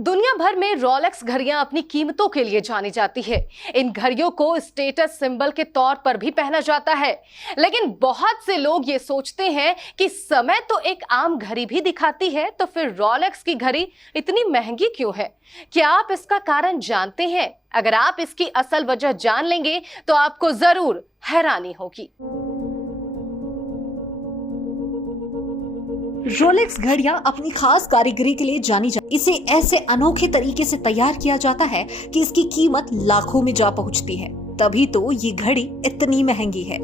दुनिया भर में रोलेक्स घड़ियां अपनी कीमतों के लिए जानी जाती है। इन घड़ियों को स्टेटस सिंबल के तौर पर भी पहना जाता है। लेकिन बहुत से लोग ये सोचते हैं कि समय तो एक आम घड़ी भी दिखाती है, तो फिर रोलेक्स की घड़ी इतनी महंगी क्यों है? क्या आप इसका कारण जानते हैं? अगर आप इसकी असल वजह जान लेंगे तो आपको जरूर हैरानी होगी। रोलेक्स घड़ियां अपनी खास कारीगरी के लिए जानी जाती। इसे ऐसे अनोखे तरीके से तैयार किया जाता है कि इसकी कीमत लाखों में जा पहुंचती है, तभी तो ये घड़ी इतनी महंगी है।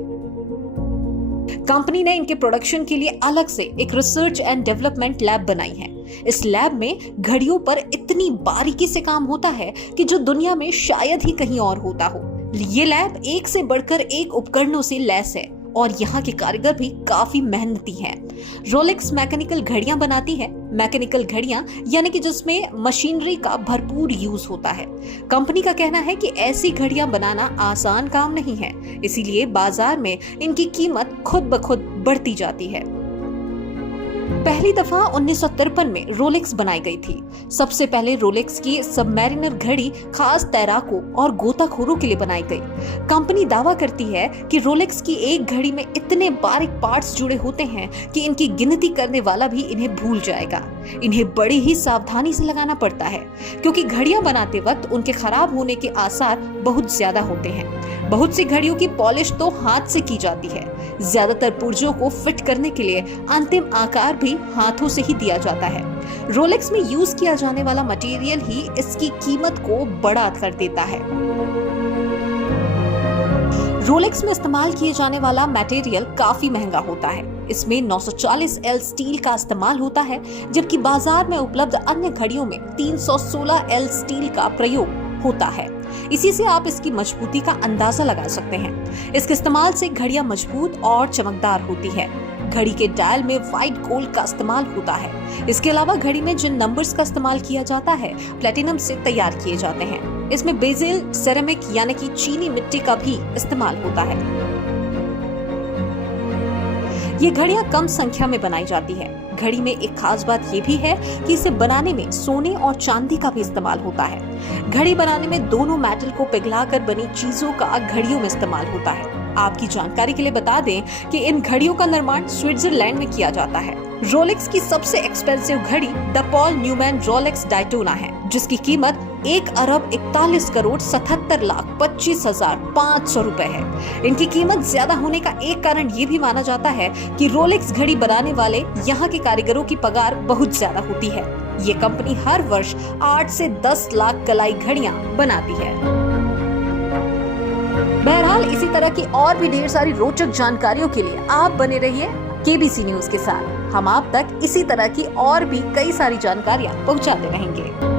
कंपनी ने इनके प्रोडक्शन के लिए अलग से एक रिसर्च एंड डेवलपमेंट लैब बनाई है। इस लैब में घड़ियों पर इतनी बारीकी से काम होता है कि जो दुनिया में शायद ही कहीं और होता हो। ये लैब एक से बढ़कर एक उपकरणों से लैस है और यहाँ के कारीगर भी काफी मेहनती हैं। रोलेक्स मैकेनिकल घड़ियां बनाती है। मैकेनिकल घड़ियां यानी कि जिसमें मशीनरी का भरपूर यूज होता है। कंपनी का कहना है कि ऐसी घड़ियां बनाना आसान काम नहीं है, इसीलिए बाजार में इनकी कीमत खुद ब खुद बढ़ती जाती है। पहली दफा 1953 में रोलेक्स बनाई गई थी। सबसे पहले रोलेक्स की सबमरीनर घड़ी खास तैराकों और गोताखोरों के लिए बनाई गई। कंपनी दावा करती है कि रोलेक्स की एक घड़ी में इतने बारीक पार्ट्स जुड़े होते हैं कि इनकी गिनती करने वाला भी इन्हें भूल जाएगा। इन्हें बड़ी ही सावधानी से लगाना पड़ता है, क्योंकि घड़ियां बनाते वक्त उनके खराब होने के आसार बहुत ज्यादा होते हैं। बहुत सी घड़ियों की पॉलिश तो हाथ से की जाती है। ज्यादातर पुर्जों को फिट करने के लिए अंतिम आकार भी हाथों से ही दिया जाता है। रोलेक्स में यूज किया जाने वाला मटेरियल ही इसकी कीमत को बढ़ा कर देता है। रोलेक्स में इस्तेमाल किए जाने वाला मटेरियल काफी महंगा होता है। इसमें 940L स्टील का इस्तेमाल होता है, जबकि बाजार में उपलब्ध अन्य घड़ियों में 316L स्टील का प्रयोग होता है। इसी से आप इसकी मजबूती का अंदाजा लगा सकते हैं। इसके इस्तेमाल से घड़ियां मजबूत और चमकदार होती है। घड़ी के डायल में व्हाइट गोल्ड का इस्तेमाल होता है। इसके अलावा घड़ी में जिन नंबर्स का इस्तेमाल किया जाता है प्लेटिनम से तैयार किए जाते हैं। इसमें बेजिल सेरेमिक यानी कि चीनी मिट्टी का भी इस्तेमाल होता है। ये घड़ियां कम संख्या में बनाई जाती है। घड़ी में एक खास बात ये भी है कि इसे बनाने में सोने और चांदी का भी इस्तेमाल होता है। घड़ी बनाने में दोनों मेटल को पिघलाकर बनी चीजों का घड़ियों में इस्तेमाल होता है। आपकी जानकारी के लिए बता दें कि इन घड़ियों का निर्माण स्विट्जरलैंड में किया जाता है। रोलेक्स की सबसे एक्सपेंसिव घड़ी the Paul Newman Rolex Daytona है, जिसकी कीमत 1,41,41,25,500 रुपए है। इनकी कीमत ज्यादा होने का एक कारण ये भी माना जाता है कि रोलेक्स घड़ी बनाने वाले यहाँ के कारीगरों की पगार बहुत ज्यादा होती है। ये कंपनी हर वर्ष 8 से 10 लाख कलाई घड़ियां बनाती है। बहरहाल इसी तरह की और भी ढेर सारी रोचक जानकारियों के लिए आप बने रहिए केबीसी न्यूज के साथ। हम आप तक इसी तरह की और भी कई सारी जानकारियां पहुंचाते रहेंगे।